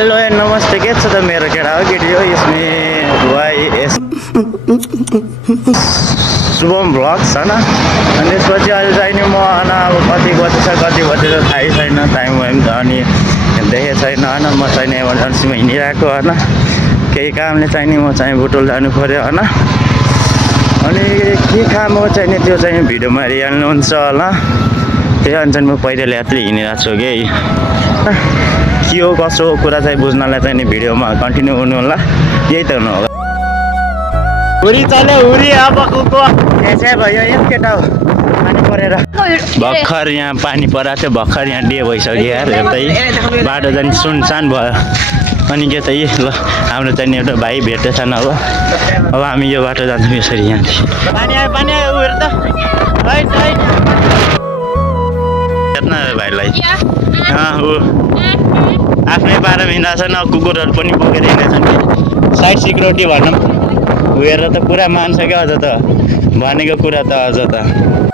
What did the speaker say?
hello नमस्ते के छ त मेरो केटा हो केटी हो यसमा YS शुभम भ्लग्स होइन अनि त्यसपछि अहिले चाहिँ नि म होइन अब कति बजी छ कति बजी त थाहै छैन टाइम भयो नि त अनि देखेको छैन होइन म चाहिँ नि इमर्जेन्सीमा हिँडिरहेको होइन केही कामले चाहिँ नि म चाहिँ बुटोल जानु पऱ्यो होइन अनि के काम हो चाहिँ नि त्यो चाहिँ भिडियोमा हेरिहाल्नुहुन्छ होला त्यही अनुसार म पैदल यात्रा हिँडिरहेको छु कि के हो कसो हो कुरा चाहिँ बुझ्नलाई चाहिँ नि भिडियोमा कन्टिन्यू हुनु होला यही त हुनु होला हुरी चल्यो हुरी अब कुको त्यसै भयो एक केटा हो पानी परेर भर्खर यहाँ पानी परेको थियो भर्खर यहाँ डे भइसक्यो यार यतै बाटो चाहिँ सुनसान भयो अनि के त ल हाम्रो चाहिँ एउटा भाइ भेट्दैछन् अब हामी यो बाटो जान्छौँ यसरी यहाँ पानी आयो उयो त हेर्न भाइलाई आफ्नै पारा हिँड्दा छ न कुकुरहरू पनि बोकेर हिँड्दैछन् साइड सिक्युरिटी भनौँ हेरेर त पुरा मान्छ क्या अझ त भनेको कुरा त अझ त